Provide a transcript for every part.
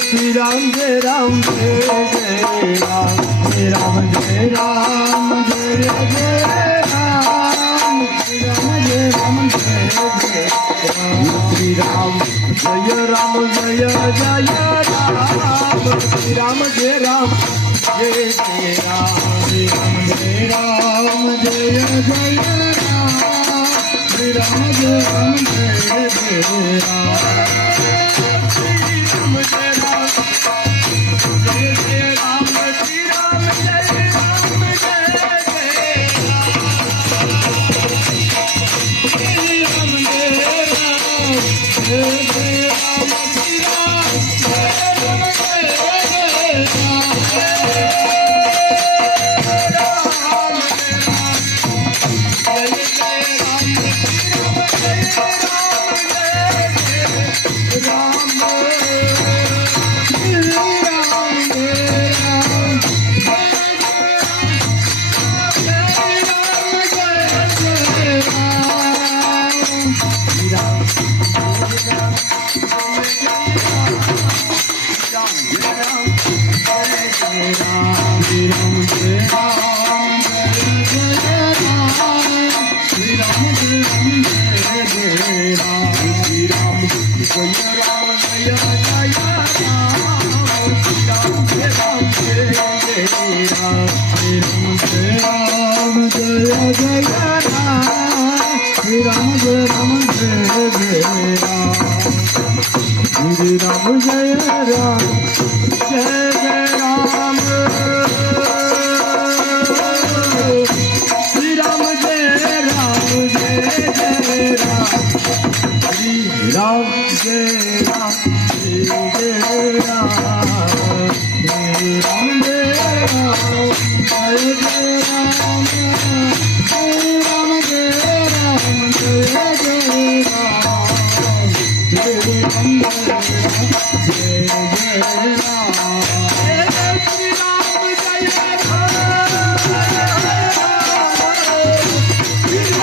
Shri Ram Jai Ram Jai Jai Ram Jai Ram Jai Ram Jai Jai Ram Shri Ram Jai Ram Jai Jai Ram Shri Ram Jai Ram Jai Jai Ram Shri Ram Jai Ram Jai Jai Ram Shri Ram Jai Ram Jai Jai Ram Shri Ram Jai Ram Jai Jai Ram Shri Ram Jai Ram Jai Jai Ram Shri Ram Jai Ram Jai Jai Ram Shri Ram Jai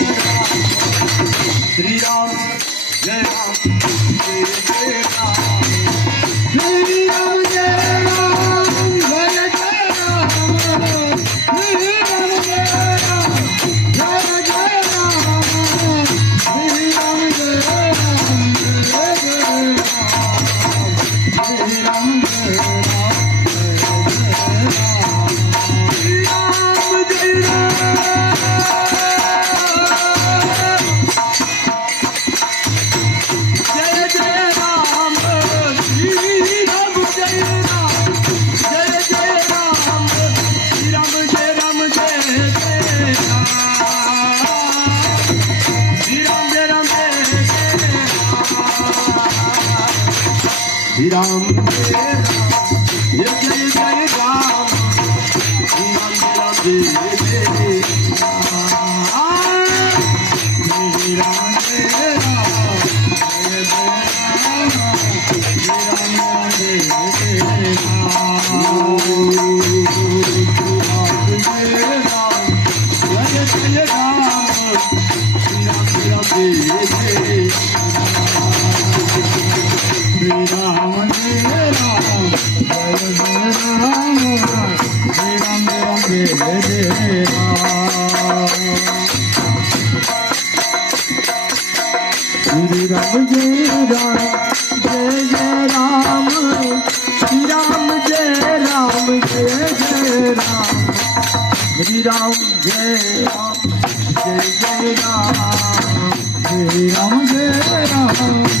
Ram Jai Jai Ram Shri Ram Jai Ram Jai Jai Ram Shri Ram Jai Ram Jai Jai Ram Shri Ram Jai Jai Ram, Jai Ram Jai Ram.